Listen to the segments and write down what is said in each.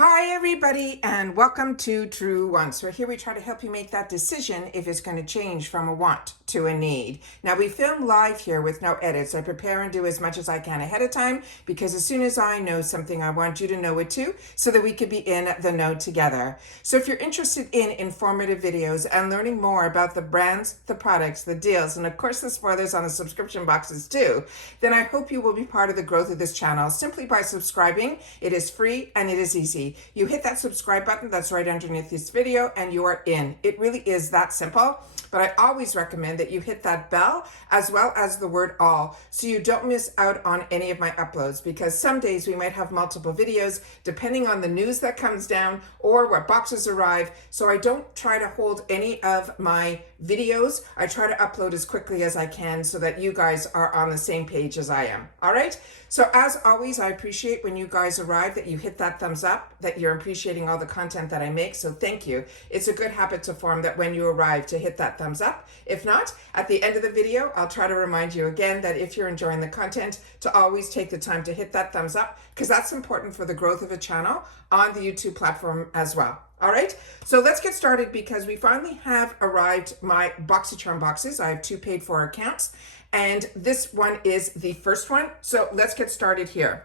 Hi everybody and welcome to Truewants. So here we try to help you make that decision if it's going to change from a want to a need. Now we film live here with no edits. I prepare and do as much as I can ahead of time because as soon as I know something, I want you to know it too so that we could be in the know together. So if you're interested in informative videos and learning more about the brands, the products, the deals, and of course the spoilers on the subscription boxes too, then I hope you will be part of the growth of this channel simply by subscribing. It is free and it is easy. You hit that subscribe button that's right underneath this video and you are in. It really is that simple. But I always recommend that you hit that bell as well as the word all so you don't miss out on any of my uploads, because some days we might have multiple videos depending on the news that comes down or what boxes arrive. So I don't try to hold any of my videos. I try to upload as quickly as I can so that you guys are on the same page as I am. All right. So as always, I appreciate when you guys arrive that you hit that thumbs up, that you're appreciating all the content that I make. So thank you. It's a good habit to form that when you arrive to hit that thumbs up. If not, at the end of the video, I'll try to remind you again that if you're enjoying the content, to always take the time to hit that thumbs up, because that's important for the growth of a channel on the YouTube platform as well. All right, so let's get started because we finally have arrived my Boxycharm boxes. I have 2 paid for accounts and this one is the first one. So let's get started here.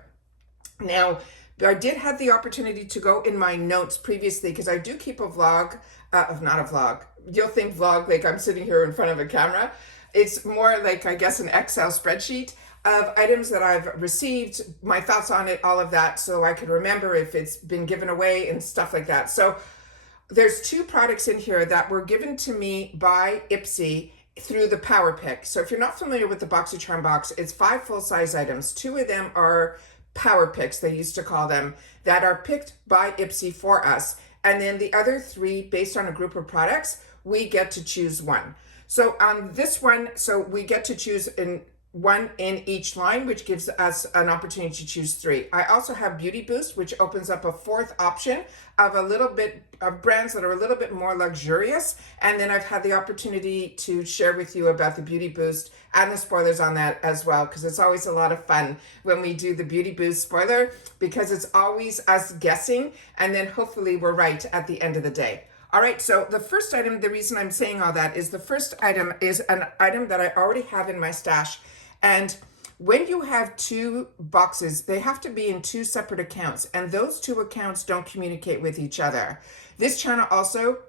Now, I did have the opportunity to go in my notes previously because I do keep a vlog, not a vlog. You'll think vlog like I'm sitting here in front of a camera. It's more like, I guess, an Excel spreadsheet of items that I've received, my thoughts on it, all of that, so I could remember if it's been given away and stuff like that. So there's 2 products in here that were given to me by IPSY through the Power Pick. So if you're not familiar with the Boxycharm box, it's 5 full-size items. 2 of them are Power Picks, they used to call them, that are picked by IPSY for us. And then the other 3, based on a group of products, we get to choose one. So on this one, so we get to choose one in each line, which gives us an opportunity to choose 3. I also have Beauty Boost, which opens up a 4th option of a little bit of brands that are a little bit more luxurious. And then I've had the opportunity to share with you about the Beauty Boost and the spoilers on that as well, because it's always a lot of fun when we do the Beauty Boost spoiler, because it's always us guessing and then hopefully we're right at the end of the day. All right, so the first item, the reason I'm saying all that is the first item is an item that I already have in my stash. And when you have 2 boxes, they have to be in 2 separate accounts, and those 2 accounts don't communicate with each other. This channel also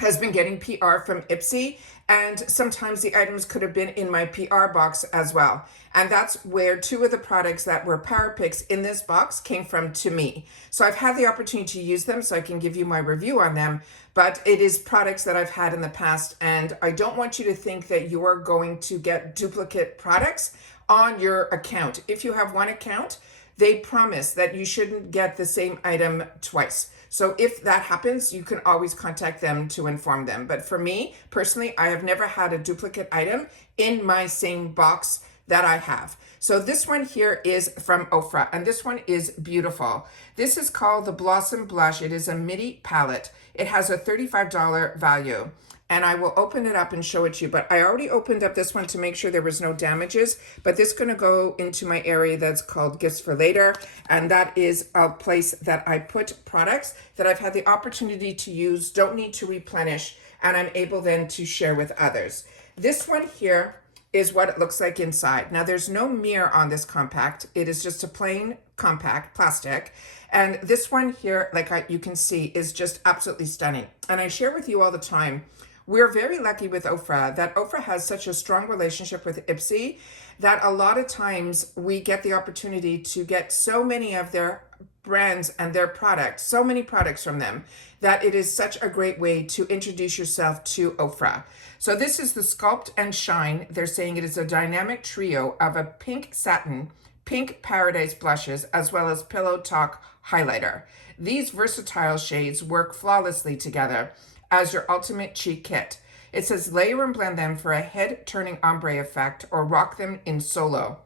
has been getting PR from IPSY, and sometimes the items could have been in my PR box as well. And that's where 2 of the products that were Power Picks in this box came from to me. So I've had the opportunity to use them so I can give you my review on them, but it is products that I've had in the past, and I don't want you to think that you're going to get duplicate products on your account. If you have one account, they promise that you shouldn't get the same item twice. So if that happens, you can always contact them to inform them. But for me, personally, I have never had a duplicate item in my same box that I have. So this one here is from Ofra, and this one is beautiful. This is called the Blossom Blush. It is a midi palette. It has a $35 value. And I will open it up and show it to you. But I already opened up this one to make sure there was no damages. But this is going to go into my area that's called Gifts for Later. And that is a place that I put products that I've had the opportunity to use, don't need to replenish, and I'm able then to share with others. This one here is what it looks like inside. Now there's no mirror on this compact. It is just a plain compact plastic. And this one here, like you can see, is just absolutely stunning. And I share with you all the time, we're very lucky with Ofra that Ofra has such a strong relationship with IPSY that a lot of times we get the opportunity to get so many of their brands and their products, so many products from them, that it is such a great way to introduce yourself to Ofra. So this is the Sculpt and Shine. They're saying it is a dynamic trio of a pink satin, pink paradise blushes, as well as pillow talk highlighter. These versatile shades work flawlessly together as your ultimate cheek kit. It says layer and blend them for a head-turning ombre effect or rock them in solo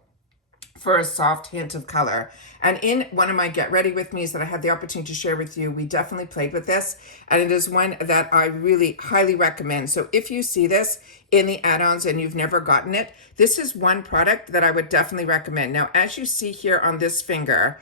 for a soft hint of color. And in one of my Get Ready With Me's that I had the opportunity to share with you, we definitely played with this, and it is one that I really highly recommend. So if you see this in the add-ons and you've never gotten it, this is one product that I would definitely recommend. Now, as you see here on this finger,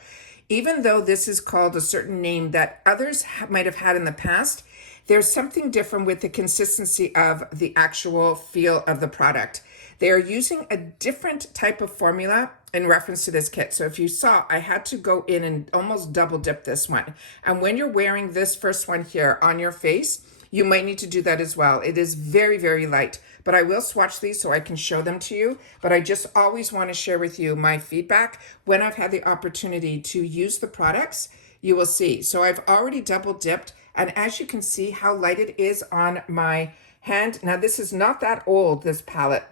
Even though this is called a certain name that others might have had in the past, there's something different with the consistency of the actual feel of the product. They are using a different type of formula in reference to this kit. So if you saw, I had to go in and almost double dip this one. And when you're wearing this first one here on your face, you might need to do that as well. It is very, very light, but I will swatch these so I can show them to you. But I just always want to share with you my feedback when I've had the opportunity to use the products. You will see. So I've already double dipped, and as you can see how light it is on my hand. Now this is not that old, this palette.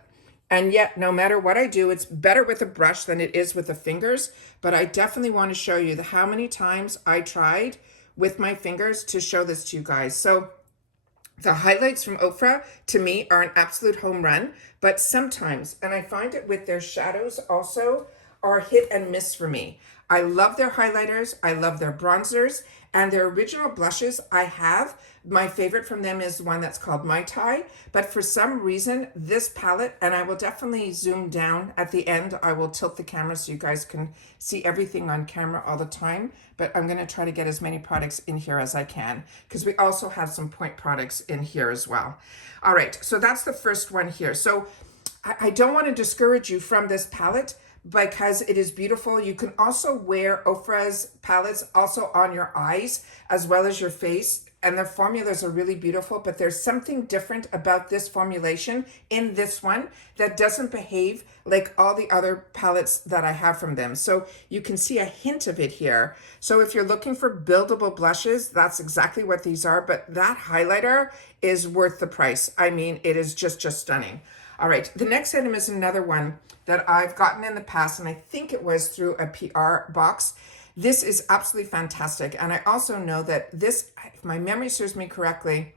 And yet, no matter what I do, it's better with a brush than it is with the fingers. But I definitely want to show you how many times I tried with my fingers to show this to you guys. So the highlights from Ofra, to me, are an absolute home run. But sometimes, and I find it with their shadows also, are hit and miss for me. I love their highlighters. I love their bronzers. And their original blushes I have. My favorite from them is one that's called Mai Tai. But for some reason, this palette, and I will definitely zoom down at the end. I will tilt the camera so you guys can see everything on camera all the time. But I'm going to try to get as many products in here as I can, because we also have some point products in here as well. All right, so that's the first one here. So I don't want to discourage you from this palette, because it is beautiful. You can also wear Ofra's palettes also on your eyes as well as your face, and their formulas are really beautiful, but there's something different about this formulation in this one that doesn't behave like all the other palettes that I have from them. So you can see a hint of it here. So if you're looking for buildable blushes, that's exactly what these are, but that highlighter is worth the price. I mean, it is just stunning. All right, the next item is another one that I've gotten in the past, and I think it was through a PR box. This is absolutely fantastic. And I also know that this, if my memory serves me correctly,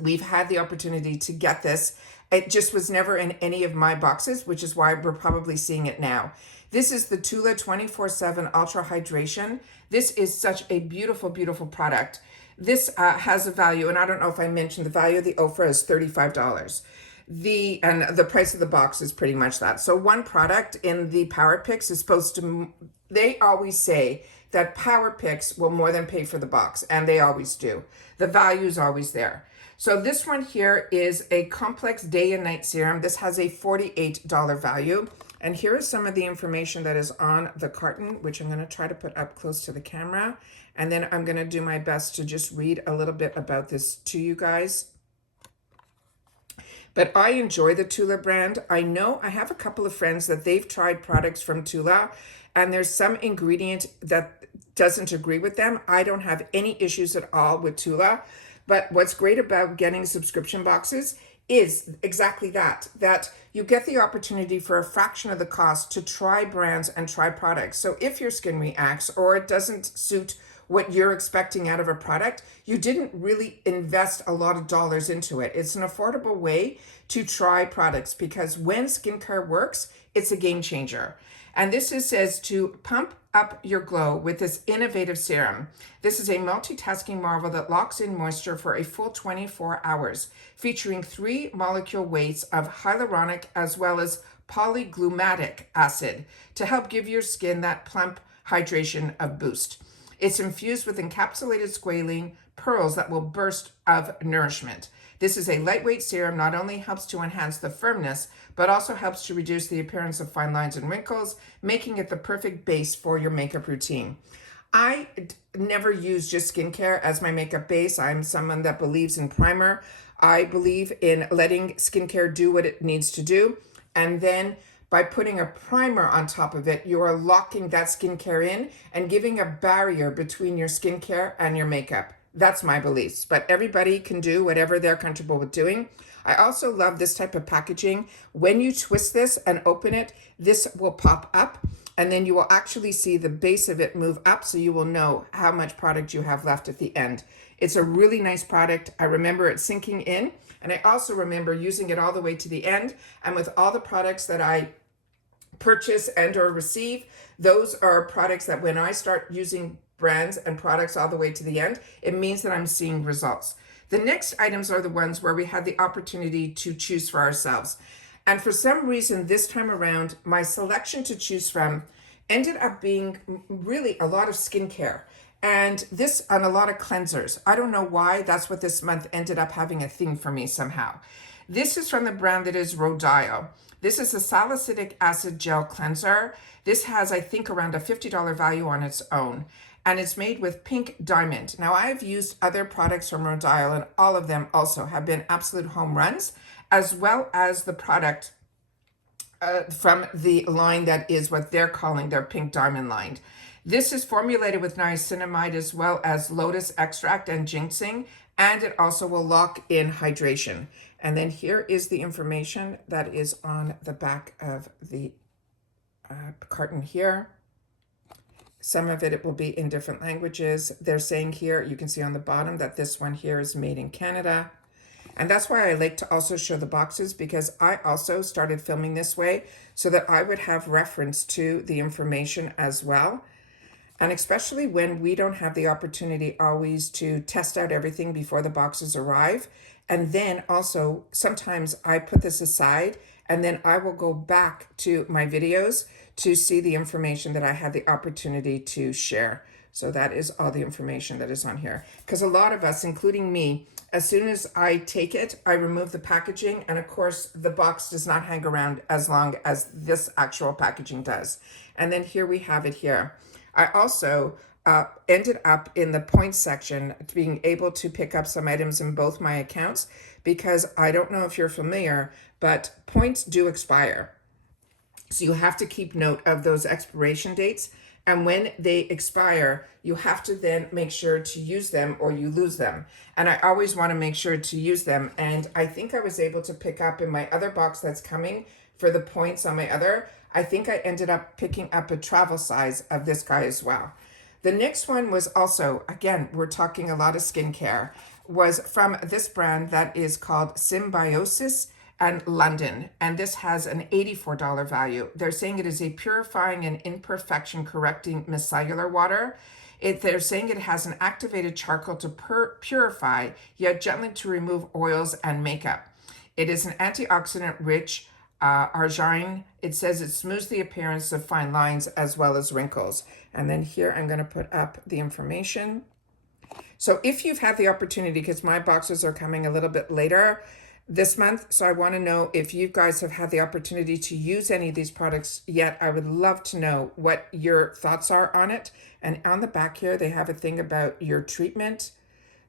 we've had the opportunity to get this. It just was never in any of my boxes, which is why we're probably seeing it now. This is the Tula 24/7 Ultra Hydration. This is such a beautiful, beautiful product. This has a value, and I don't know if I mentioned the value of the Ofra is $35. And the price of the box is pretty much that. So one product in the Power Picks is supposed to, they always say that Power Picks will more than pay for the box, and they always do. The value is always there. So this one here is a complex day and night serum. This has a $48 value. And here is some of the information that is on the carton, which I'm going to try to put up close to the camera. And then I'm going to do my best to just read a little bit about this to you guys. But I enjoy the Tula brand. I know I have a couple of friends that they've tried products from Tula, and there's some ingredient that doesn't agree with them. I don't have any issues at all with Tula. But what's great about getting subscription boxes is exactly that you get the opportunity for a fraction of the cost to try brands and try products. So if your skin reacts or it doesn't suit what you're expecting out of a product, you didn't really invest a lot of dollars into it. It's an affordable way to try products, because when skincare works, it's a game changer. And this says to pump up your glow with this innovative serum. This is a multitasking marvel that locks in moisture for a full 24 hours, featuring 3 molecule weights of hyaluronic as well as polyglumatic acid to help give your skin that plump hydration of boost. It's infused with encapsulated squalene pearls that will burst of nourishment. This is a lightweight serum, not only helps to enhance the firmness, but also helps to reduce the appearance of fine lines and wrinkles, making it the perfect base for your makeup routine. I never use just skincare as my makeup base. I'm someone that believes in primer. I believe in letting skincare do what it needs to do. And then by putting a primer on top of it, you are locking that skincare in and giving a barrier between your skincare and your makeup. That's my beliefs, but everybody can do whatever they're comfortable with doing. I also love this type of packaging. When you twist this and open it, this will pop up, and then you will actually see the base of it move up, so you will know how much product you have left at the end. It's a really nice product. I remember it sinking in, and I also remember using it all the way to the end. And with all the products that I purchase and or receive, those are products that when I start using brands and products all the way to the end, it means that I'm seeing results. The next items are the ones where we had the opportunity to choose for ourselves. And for some reason this time around, my selection to choose from ended up being really a lot of skincare. And this and a lot of cleansers. I don't know why. That's what this month ended up having a thing for me somehow. This is from the brand that is Rodile. This is a salicylic acid gel cleanser. This has, I think, around a $50 value on its own. And it's made with pink diamond. Now, I've used other products from Rodile, and all of them also have been absolute home runs, as well as the product from the line that is what they're calling their pink diamond line. This is formulated with niacinamide as well as lotus extract and ginseng, and it also will lock in hydration. And then here is the information that is on the back of the carton here. Some of it will be in different languages. They're saying here, you can see on the bottom that this one here is made in Canada. And that's why I like to also show the boxes, because I also started filming this way so that I would have reference to the information as well. And especially when we don't have the opportunity always to test out everything before the boxes arrive. And then also, sometimes I put this aside and then I will go back to my videos to see the information that I had the opportunity to share. So that is all the information that is on here. Because a lot of us, including me, as soon as I take it, I remove the packaging. And of course, the box does not hang around as long as this actual packaging does. And then here we have it here. I also ended up in the points section being able to pick up some items in both my accounts, because I don't know if you're familiar, but points do expire. So you have to keep note of those expiration dates. And when they expire, you have to then make sure to use them or you lose them. And I always want to make sure to use them. And I think I was able to pick up in my other box that's coming for the points on my other, I think I ended up picking up a travel size of this guy as well. The next one was also, again, we're talking a lot of skincare, was from this brand that is called Symbiosis and London. And this has an $84 value. They're saying it is a purifying and imperfection correcting micellar water. They're saying it has an activated charcoal to purify, yet gently to remove oils and makeup. It is an antioxidant rich argine. It says it smooths the appearance of fine lines as well as wrinkles. And then here I'm going to put up the information. So if you've had the opportunity, because my boxes are coming a little bit later this month, so I want to know if you guys have had the opportunity to use any of these products yet. I would love to know what your thoughts are on it. And on the back here, they have a thing about your treatment.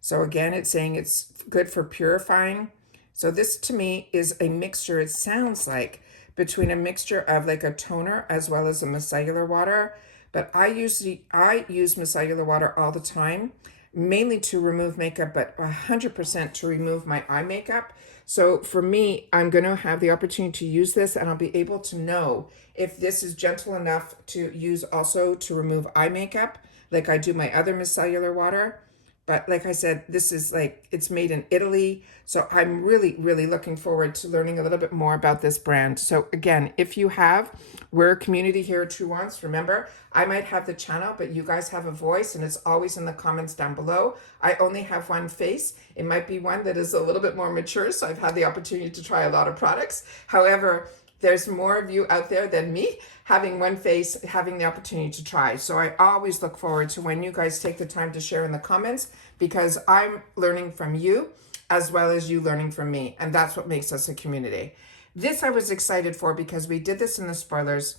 So again, it's saying it's good for purifying. So this to me is a mixture, it sounds like, between a mixture of like a toner as well as a micellar water. But I use micellar water all the time, mainly to remove makeup, but 100% to remove my eye makeup. So for me, I'm going to have the opportunity to use this, and I'll be able to know if this is gentle enough to use also to remove eye makeup, like I do my other micellar water. But like I said, this is like, it's made in Italy. So I'm really, really looking forward to learning a little bit more about this brand. So again, if you have, we're a community here at Truewants. Remember, I might have the channel, but you guys have a voice, and it's always in the comments down below. I only have one face. It might be one that is a little bit more mature, so I've had the opportunity to try a lot of products. However, there's more of you out there than me having one face, having the opportunity to try. So I always look forward to when you guys take the time to share in the comments, because I'm learning from you as well as you learning from me. And that's what makes us a community. This I was excited for because we did this in the spoilers.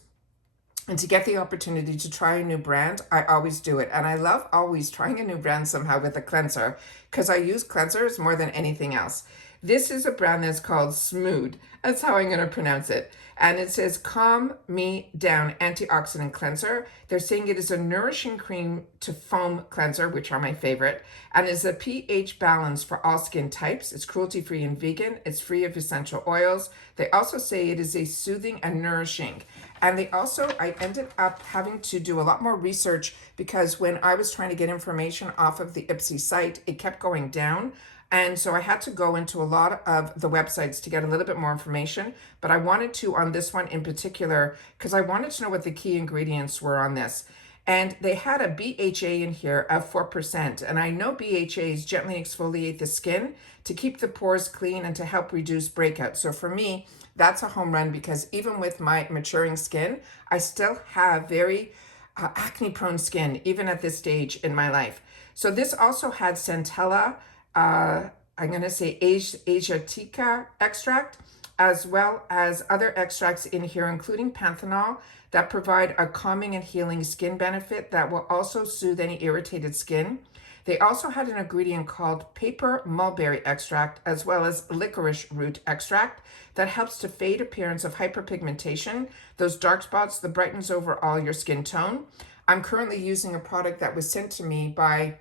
And to get the opportunity to try a new brand, I always do it. And I love always trying a new brand somehow with a cleanser, because I use cleansers more than anything else. This is a brand that's called Smooth. That's how I'm going to pronounce it. And it says Calm Me Down Antioxidant Cleanser. They're saying it is a nourishing cream to foam cleanser, which are my favorite, and is a pH balance for all skin types. It's cruelty-free and vegan. It's free of essential oils. They also say it is a soothing and nourishing. And they also, I ended up having to do a lot more research, because when I was trying to get information off of the IPSY site, it kept going down. And so I had to go into a lot of the websites to get a little bit more information. But I wanted to, on this one in particular, because I wanted to know what the key ingredients were on this. And they had a BHA in here of 4%. And I know BHAs gently exfoliate the skin to keep the pores clean and to help reduce breakout. So for me, that's a home run, because even with my maturing skin, I still have very acne prone skin, even at this stage in my life. So this also had Centella, I'm going to say Asiatica extract, as well as other extracts in here, including panthenol, that provide a calming and healing skin benefit that will also soothe any irritated skin. They also had an ingredient called paper mulberry extract, as well as licorice root extract, that helps to fade appearance of hyperpigmentation, those dark spots, that brightens overall your skin tone. I'm currently using a product that was sent to me by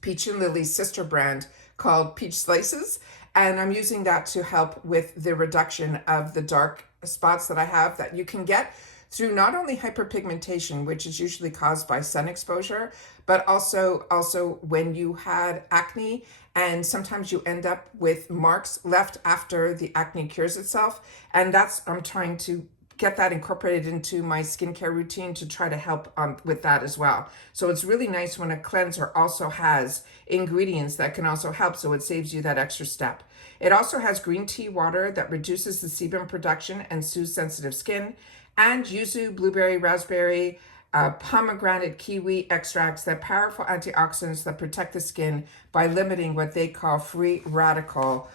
Peach and Lily's sister brand called Peach Slices, and I'm using that to help with the reduction of the dark spots that I have, that you can get through not only hyperpigmentation, which is usually caused by sun exposure, but also when you had acne, and sometimes you end up with marks left after the acne cures itself. And I'm trying to get that incorporated into my skincare routine to try to help with that as well. So it's really nice when a cleanser also has ingredients that can also help, so it saves you that extra step. It also has green tea water that reduces the sebum production and soothes sensitive skin, and yuzu, blueberry, raspberry, pomegranate, kiwi extracts, that powerful antioxidants that protect the skin by limiting what they call free radical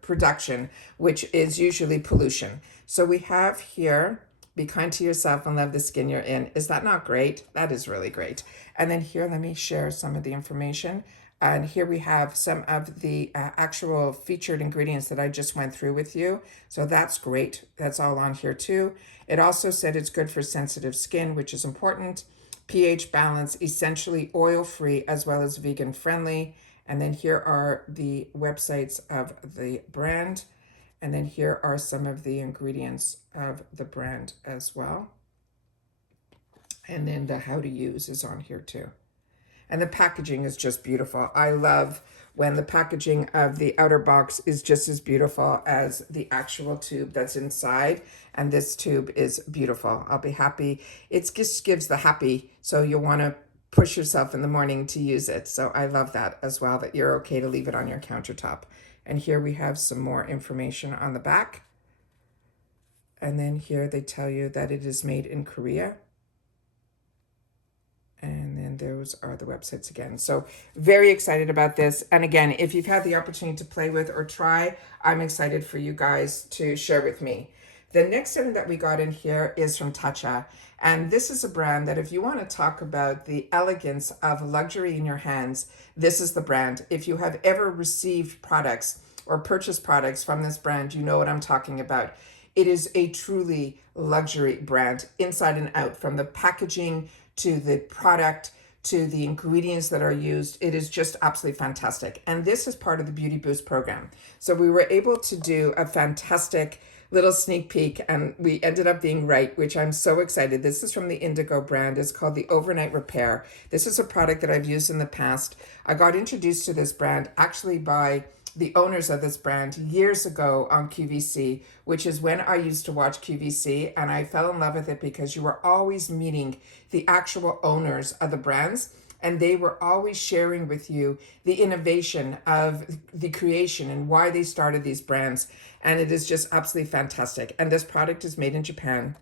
production, which is usually pollution. So we have here, be kind to yourself and love the skin you're in. Is that not great? That is really great. And then here, let me share some of the information. And here we have some of the actual featured ingredients that I just went through with you. So that's great. That's all on here too. It also said it's good for sensitive skin, which is important. pH balance, essentially oil-free as well as vegan-friendly. And then here are the websites of the brand. And then here are some of the ingredients of the brand as well. And then the how to use is on here too. And the packaging is just beautiful. I love when the packaging of the outer box is just as beautiful as the actual tube that's inside. And this tube is beautiful. I'll be happy. It just gives the happy, so you'll want to push yourself in the morning to use it. So I love that as well, that you're okay to leave it on your countertop. And here we have some more information on the back. And then here they tell you that it is made in Korea. And then those are the websites again. So very excited about this. And again, if you've had the opportunity to play with or try, I'm excited for you guys to share with me. The next item that we got in here is from Tatcha. And this is a brand that, if you want to talk about the elegance of luxury in your hands, this is the brand. If you have ever received products or purchased products from this brand, you know what I'm talking about. It is a truly luxury brand, inside and out, from the packaging to the product to the ingredients that are used. It is just absolutely fantastic. And this is part of the Beauty Boost program. So we were able to do a fantastic little sneak peek, and we ended up being right, which I'm so excited. This is from the Indigo brand. It's called the Overnight Repair. This is a product that I've used in the past. I got introduced to this brand actually by the owners of this brand years ago on QVC, which is when I used to watch QVC, and I fell in love with it because you were always meeting the actual owners of the brands, and they were always sharing with you the innovation of the creation and why they started these brands. And it is just absolutely fantastic. And this product is made in Japan.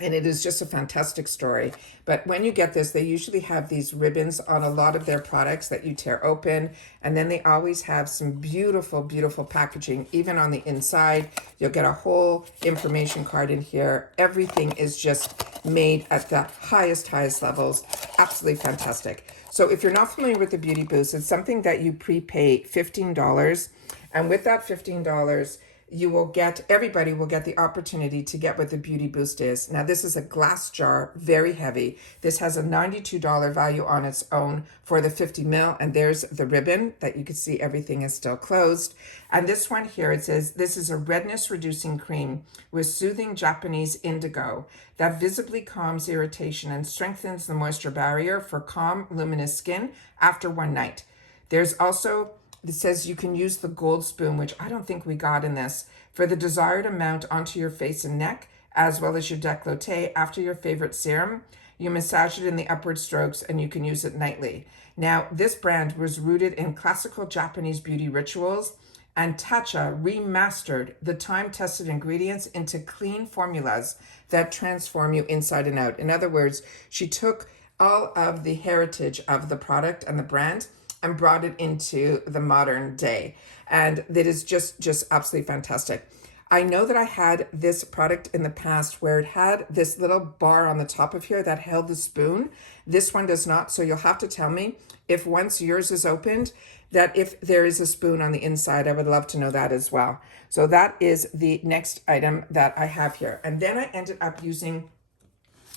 And it is just a fantastic story. But when you get this, they usually have these ribbons on a lot of their products that you tear open. And then they always have some beautiful, beautiful packaging, even on the inside. You'll get a whole information card in here. Everything is just made at the highest levels. Absolutely fantastic. So if you're not familiar with the Beauty Boost, it's something that you prepay $15. And with that $15, you will get, everybody will get the opportunity to get what the Beauty Boost is. Now, this is a glass jar, very heavy. This has a $92 value on its own for the 50 ml. And there's the ribbon that you can see everything is still closed. And this one here, it says, this is a redness reducing cream with soothing Japanese indigo that visibly calms irritation and strengthens the moisture barrier for calm, luminous skin after one night. There's also, it says you can use the gold spoon, which I don't think we got in this, for the desired amount onto your face and neck, as well as your décolleté after your favorite serum. You massage it in the upward strokes, and you can use it nightly. Now, this brand was rooted in classical Japanese beauty rituals and Tatcha remastered the time-tested ingredients into clean formulas that transform you inside and out. In other words, she took all of the heritage of the product and the brand and brought it into the modern day. And that is just absolutely fantastic. I know that I had this product in the past where it had this little bar on the top of here that held the spoon. This one does not, so you'll have to tell me if once yours is opened, that if there is a spoon on the inside. I would love to know that as well. So that is the next item that I have here. And then I ended up using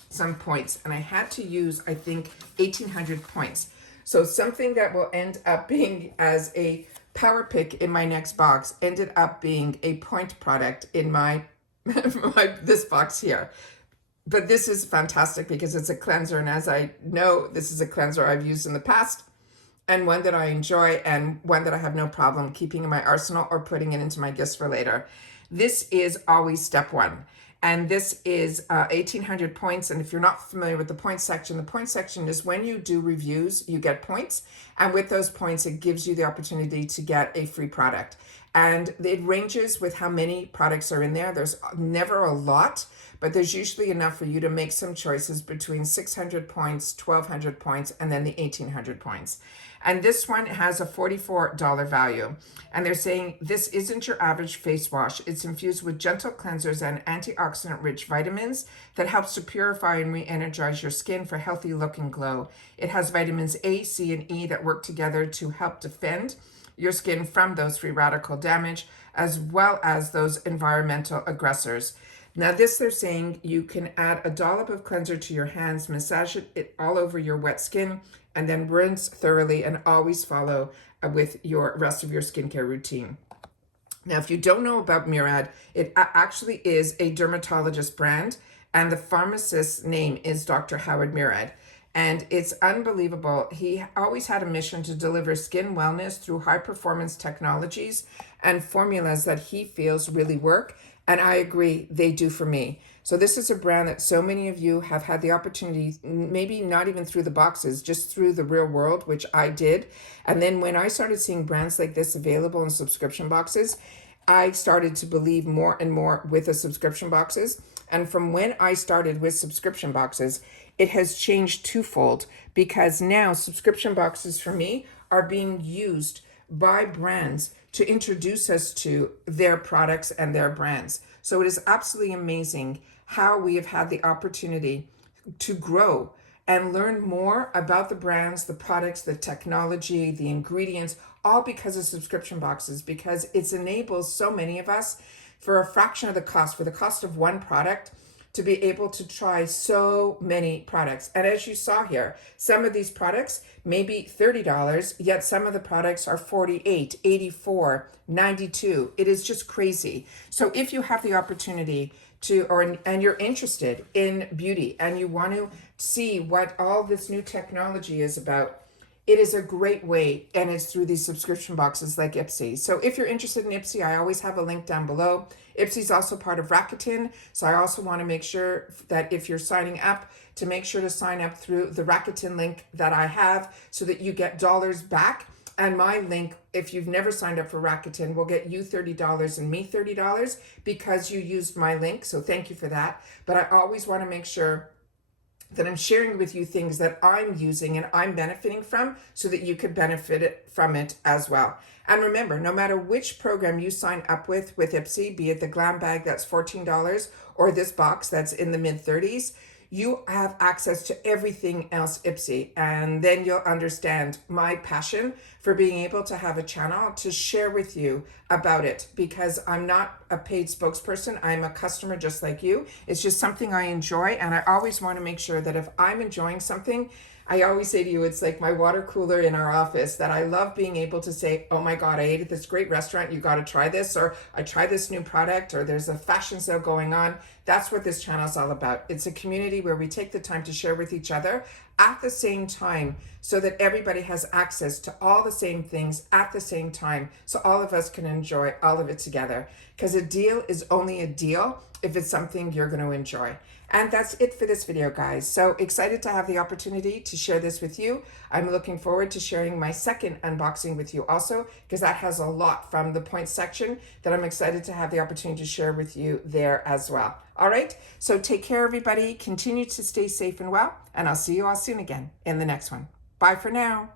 some points, and I had to use, I think, 1,800 points. So something that will end up being as a power pick in my next box ended up being a point product in my, this box here. But this is fantastic because it's a cleanser, and as I know, this is a cleanser I've used in the past and one that I enjoy and one that I have no problem keeping in my arsenal or putting it into my gifts for later. This is always step one. And this is 1,800 points. And if you're not familiar with the points section is when you do reviews, you get points. And with those points, it gives you the opportunity to get a free product. And it ranges with how many products are in there. There's never a lot, but there's usually enough for you to make some choices between 600 points, 1,200 points, and then the 1,800 points. And this one has a $44 value. And they're saying this isn't your average face wash. It's infused with gentle cleansers and antioxidant-rich vitamins that helps to purify and re-energize your skin for healthy look and glow. It has vitamins A, C, and E that work together to help defend your skin from those free radical damage, as well as those environmental aggressors. Now this, they're saying you can add a dollop of cleanser to your hands, massage it all over your wet skin, and then rinse thoroughly, and always follow with your rest of your skincare routine. Now, if you don't know about Murad, it actually is a dermatologist brand, and the pharmacist's name is Dr. Howard Murad. And it's unbelievable. He always had a mission to deliver skin wellness through high-performance technologies and formulas that he feels really work. And I agree, they do for me. So this is a brand that so many of you have had the opportunity, maybe not even through the boxes, just through the real world, which I did. And then when I started seeing brands like this available in subscription boxes, I started to believe more and more with the subscription boxes. And from when I started with subscription boxes, it has changed twofold, because now subscription boxes for me are being used by brands to introduce us to their products and their brands. So it is absolutely amazing how we have had the opportunity to grow and learn more about the brands, the products, the technology, the ingredients, all because of subscription boxes, because it's enabled so many of us for a fraction of the cost, for the cost of one product, to be able to try so many products. And as you saw here, some of these products may be $30, yet some of the products are $48, $84, $92. It is just crazy. So if you have the opportunity to, and you're interested in beauty and you want to see what all this new technology is about, it is a great way, and it's through these subscription boxes like IPSY. So if you're interested in IPSY, I always have a link down below. IPSY is also part of Rakuten, so I also want to make sure that if you're signing up, to make sure to sign up through the Rakuten link that I have so that you get dollars back. And my link, if you've never signed up for Rakuten, will get you $30 and me $30 because you used my link. So thank you for that. But I always want to make sure that I'm sharing with you things that I'm using and I'm benefiting from so that you could benefit from it as well. And remember, no matter which program you sign up with IPSY, be it the glam bag that's $14 or this box that's in the mid-30s, you have access to everything else IPSY. And then you'll understand my passion for being able to have a channel to share with you about it, because I'm not a paid spokesperson. I'm a customer just like you. It's just something I enjoy. And I always want to make sure that if I'm enjoying something, I always say to you, it's like my water cooler in our office, that I love being able to say, oh my God, I ate at this great restaurant. You got to try this, or I tried this new product, or there's a fashion sale going on. That's what this channel is all about. It's a community where we take the time to share with each other at the same time so that everybody has access to all the same things at the same time. So all of us can enjoy all of it together, because a deal is only a deal if it's something you're going to enjoy. And that's it for this video, guys. So excited to have the opportunity to share this with you. I'm looking forward to sharing my second unboxing with you also, because that has a lot from the points section that I'm excited to have the opportunity to share with you there as well. All right, so take care, everybody. Continue to stay safe and well, and I'll see you all soon again in the next one. Bye for now.